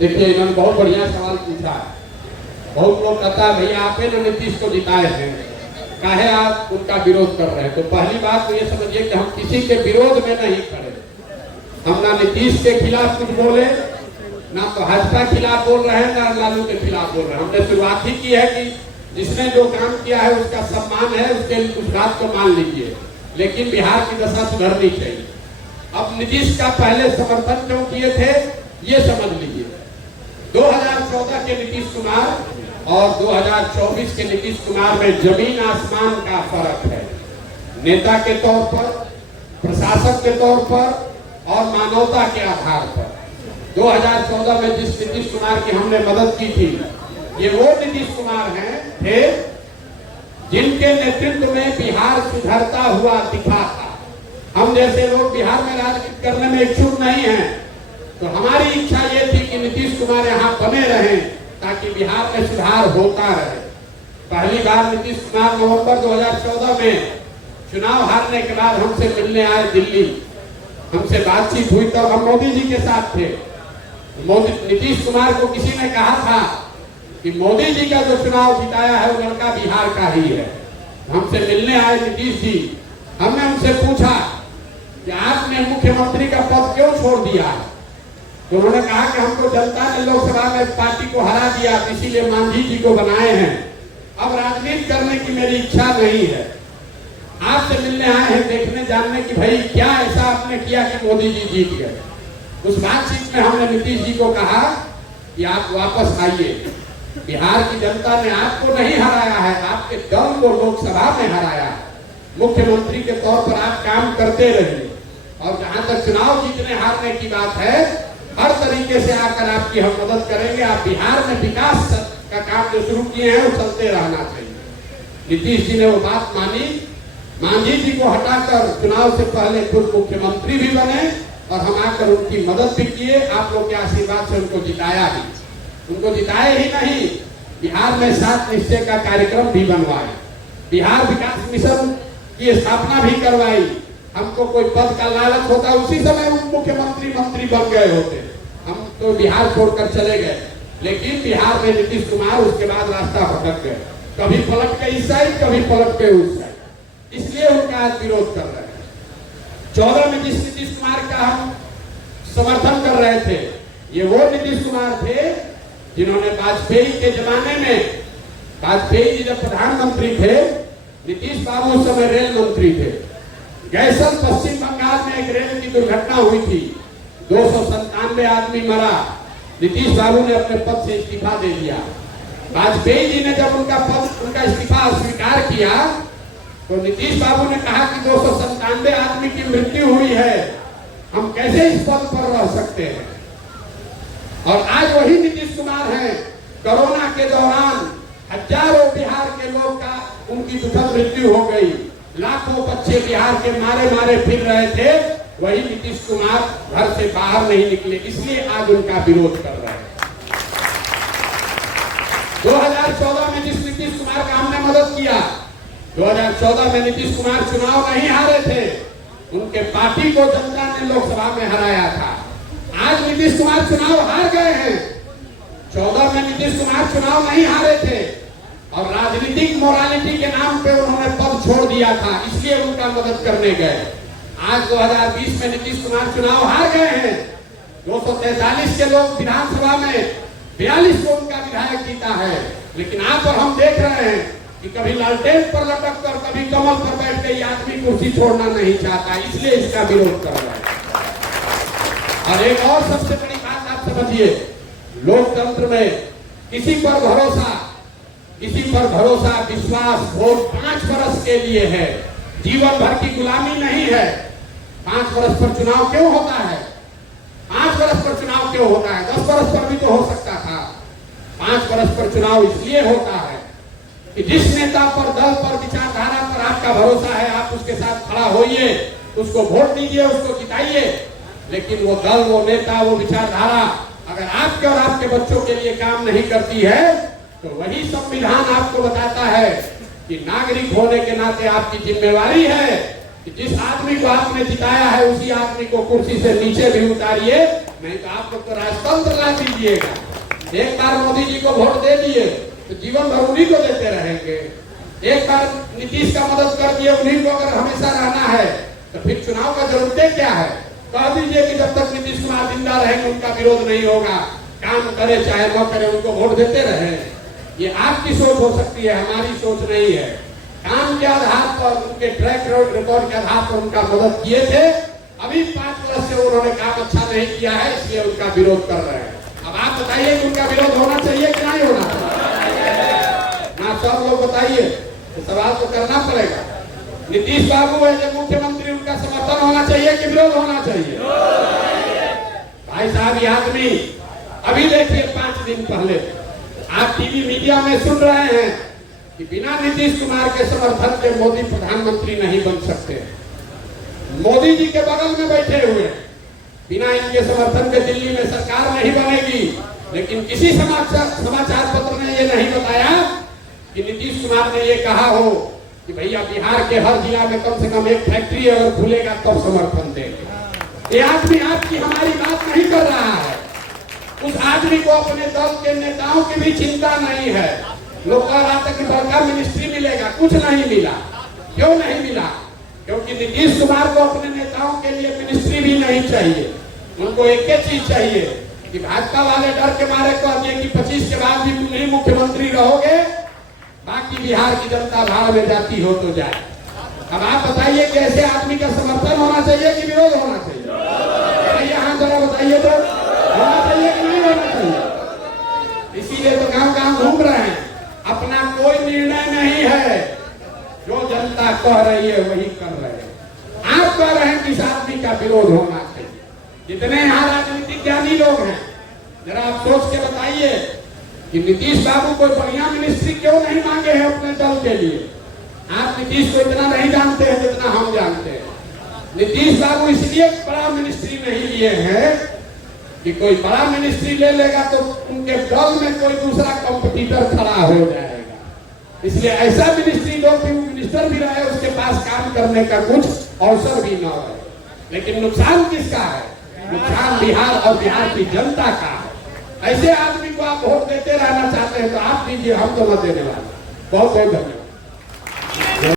देखिए इन्होंने बहुत बढ़िया सवाल पूछा है। बहुत लोग कहता है भैया आप ना नीतीश को जिताए हैं, काहे आप उनका विरोध कर रहे हैं। तो पहली बात तो ये समझिए कि हम किसी के विरोध में नहीं खड़े। हम ना नीतीश के खिलाफ कुछ बोले, ना तो भाजपा खिलाफ बोल रहे हैं, ना लालू के खिलाफ बोल रहे हैं। हमने शुरुआत ही की है कि जिसने जो काम किया है उसका सम्मान है, उसके उस बात को मान लीजिए, लेकिन बिहार की दशा सुधरनी चाहिए। अब नीतीश का पहले समर्थन क्यों किए थे ये समझ लीजिए। 2014 के नीतीश कुमार और 2024 के नीतीश कुमार में जमीन आसमान का फर्क है। नेता के तौर पर, प्रशासक के तौर पर और मानवता के आधार पर। 2014 में जिस नीतीश कुमार की हमने मदद की थी, ये वो नीतीश कुमार थे जिनके नेतृत्व में बिहार सुधरता हुआ दिखा था। हम जैसे लोग बिहार में राजनीति करने में इच्छुक नहीं हैं, तो हमारी इच्छा ये थी कि नीतीश कुमार यहाँ बने रहें ताकि बिहार में सुधार होता रहे। पहली बार नीतीश कुमार नवंबर 2014 में चुनाव हारने के बाद हमसे मिलने आए दिल्ली, हमसे बातचीत हुई, तब हम मोदी जी के साथ थे। नीतीश कुमार को किसी ने कहा था कि मोदी जी का जो चुनाव जिताया है वो लड़का बिहार का ही है। हमसे मिलने आए नीतीश जी, हमने उनसे पूछा कि आपने मुख्यमंत्री का पद क्यों छोड़ दिया है। तो उन्होंने कहा कि हमको जनता ने लोकसभा में पार्टी को हरा दिया, इसीलिए मांझी जी को बनाए हैं। अब राजनीति करने की मेरी इच्छा नहीं है। आपसे मिलने आए हैं देखने जानने की भाई क्या ऐसा आपने किया कि मोदी जी जीत गए। उस बातचीत में हमने नीतीश जी को कहा कि आप वापस आइए, बिहार की जनता ने आपको नहीं हराया है, आपके दल को लोकसभा में हराया है। मुख्यमंत्री के तौर पर आप काम करते रहिए, और जहां तक चुनाव जीतने हारने की बात है, हर तरीके से आकर आपकी हम मदद करेंगे। आप बिहार में विकास का काम जो शुरू किए हैं वो चलते रहना चाहिए। नीतीश जी ने वो बात मानी, मांझी जी को हटाकर चुनाव से पहले खुद मुख्यमंत्री भी बने और हम आकर उनकी मदद भी किए। आप लोग के आशीर्वाद से उनको जिताया भी। उनको जिताए ही नहीं, बिहार में 7 निश्चय का कार्यक्रम भी बनवाए, बिहार विकास मिशन की स्थापना भी करवाई। हमको कोई पद का लालच होता उसी समय उप मुख्यमंत्री मंत्री बन गए होते, हम तो बिहार छोड़कर चले गए। लेकिन बिहार में नीतीश कुमार उसके बाद रास्ता भटक गए, कभी पलट के इस साइड, कभी पलट के उस साइड, इसलिए उनका आज विरोध कर रहे हैं। 14 में जिस नीतीश कुमार का हम समर्थन कर रहे थे, ये वो नीतीश कुमार थे जिन्होंने वाजपेयी के जमाने में, वाजपेयी जी जब प्रधानमंत्री थे, नीतीश बाबू उस समय रेल मंत्री थे। गैसल पश्चिम बंगाल में एक रेल की दुर्घटना हुई थी, 297 आदमी मरा। नीतीश बाबू ने अपने पद से इस्तीफा दे दिया। वाजपेयी जी ने जब उनका इस्तीफा स्वीकार किया तो नीतीश बाबू ने कहा कि 297 आदमी की मृत्यु हुई है, हम कैसे इस पद पर रह सकते हैं। और आज वही नीतीश कुमार हैं। कोरोना के दौरान हजारों बिहार के लोग का उनकी दुखद मृत्यु हो गई, लाखों बच्चे बिहार के मारे मारे फिर रहे थे, वही नीतीश कुमार घर से बाहर नहीं निकले, इसलिए आज उनका विरोध कर रहे हैं। 2014 में जिस नीतीश कुमार का हमने मदद किया, 2014 में नीतीश कुमार चुनाव नहीं हारे थे, उनके पार्टी को जनता ने लोकसभा में हराया था। आज नीतीश कुमार चुनाव हार गए हैं। 14 में नीतीश कुमार चुनाव नहीं हारे थे और राजनीतिक मोरालिटी के नाम पे उन्होंने पद छोड़ दिया था, इसलिए उनका मदद करने गए। आज 2020 में नीतीश कुमार चुनाव हार गए हैं। 243 के लोग विधानसभा में 42 को उनका विधायक जीता है, लेकिन आप और हम देख रहे हैं कि कभी लालटेन पर लटक कर, कभी कमल पर बैठ के ये आदमी कुर्सी छोड़ना नहीं चाहता, इसलिए इसका विरोध कर रहे हैं। और एक और सबसे बड़ी बात आप समझिए, लोकतंत्र में किसी पर भरोसा, विश्वास, वोट 5 वर्ष के लिए है, जीवन भर की गुलामी नहीं है। 5 वर्ष पर चुनाव क्यों होता है? 5 वर्ष पर चुनाव क्यों होता है? 10 वर्ष पर भी तो हो सकता था। 5 वर्ष पर चुनाव इसलिए होता है कि जिस नेता पर, दल पर, विचारधारा पर आपका भरोसा है, आप उसके साथ खड़ा होइए, उसको वोट दीजिए, उसको जिताइए। लेकिन वो दल, वो नेता, वो विचारधारा अगर आपके और आपके बच्चों के लिए काम नहीं करती है, तो वही संविधान आपको बताता है कि नागरिक होने के नाते आपकी जिम्मेवारी है कि जिस आदमी को आपने जिताया है उसी आदमी को कुर्सी से नीचे भी उतारिए, नहीं तो आप लोग तो राजतंत्र ला दीजिएगा। एक बार मोदी जी को वोट दे दिए तो जीवन भर उन्हीं को देते रहेंगे। एक बार नीतीश का मदद कर दिए, उन्हीं को अगर हमेशा रहना है तो फिर चुनाव का जरूरत क्या है? कह दीजिए कि जब तक नीतीश कुमार जिंदा रहेंगे उनका विरोध नहीं होगा, काम करे चाहे न करे उनको वोट देते रहे। ये आपकी सोच हो सकती है, हमारी सोच नहीं है। काम के आधार पर, उनके ट्रैक रिकॉर्ड के आधार पर उनका मदद किए थे। अभी 5 वर्ष से उन्होंने काम अच्छा नहीं किया है, इसलिए उनका विरोध कर रहे हैं। अब आप बताइए कि उनका विरोध होना चाहिए कि नहीं होना चाहिए? ना सब लोग बताइए, तो सवाल तो करना पड़ेगा। नीतीश बाबू है जो मुख्यमंत्री, उनका समर्थन होना चाहिए कि विरोध होना चाहिए? भाई साहब, ये आदमी अभी देखिए 5 दिन पहले आप टीवी मीडिया में सुन रहे हैं कि बिना नीतीश कुमार के समर्थन के मोदी प्रधानमंत्री नहीं बन सकते। मोदी जी के बगल में बैठे हुए, बिना इनके समर्थन के दिल्ली में सरकार नहीं बनेगी। लेकिन किसी समाचार पत्र ने ये नहीं बताया कि नीतीश कुमार ने ये कहा हो कि भैया बिहार के हर जिला में कम से कम एक फैक्ट्री अगर खुलेगा तब समर्थन देंगे। ये आदमी आपकी हमारी बात नहीं कर रहा है। उस आदमी को अपने दल के नेताओं की भी चिंता नहीं है। लोग कह रहा था कि बड़का मिनिस्ट्री मिलेगा, कुछ नहीं मिला। क्यों नहीं मिला? क्योंकि नीतीश कुमार को अपने नेताओं के लिए मिनिस्ट्री भी नहीं चाहिए। उनको एक ही चीज चाहिए कि भाजपा वाले डर के मारे कह दिए कि 25 के बाद भी तुम नहीं मुख्यमंत्री रहोगे, बाकी बिहार की जनता भाड़ में जाती हो तो जाए। अब आप बताइए कि ऐसे आदमी का समर्थन होना चाहिए कि विरोध होना चाहिए? यहाँ जरा बताइए तो, होना चाहिए कि नहीं होना चाहिए? इसीलिए तो गांव-गांव घूम रहे हैं। अपना कोई निर्णय नहीं है, जो जनता कह रही है वही कर रहे हैं। आप कह रहे हैं कि इस आदमी का विरोध होना चाहिए। जितने यहाँ राजनीतिक ज्ञानी लोग हैं, जरा आप सोच के बताइए कि नीतीश बाबू कोई बढ़िया मिनिस्ट्री क्यों नहीं मांगे हैं अपने दल के लिए? आप नीतीश को इतना नहीं जानते हैं जितना हम जानते हैं। नीतीश बाबू इसलिए बड़ा मिनिस्ट्री नहीं लिए हैं कि कोई बड़ा मिनिस्ट्री ले लेगा तो उनके दल में कोई दूसरा कंपटीटर खड़ा हो जाएगा। इसलिए ऐसा मिनिस्ट्री दो कि मिनिस्टर भी रहे, उसके पास काम करने का कुछ अवसर भी न रहे। लेकिन नुकसान किसका है? नुकसान बिहार और बिहार की जनता का है। ऐसे आदमी को आप वोट देते रहना चाहते हैं तो आप दीजिए, हम तो न देने वाले। बहुत बहुत धन्यवाद।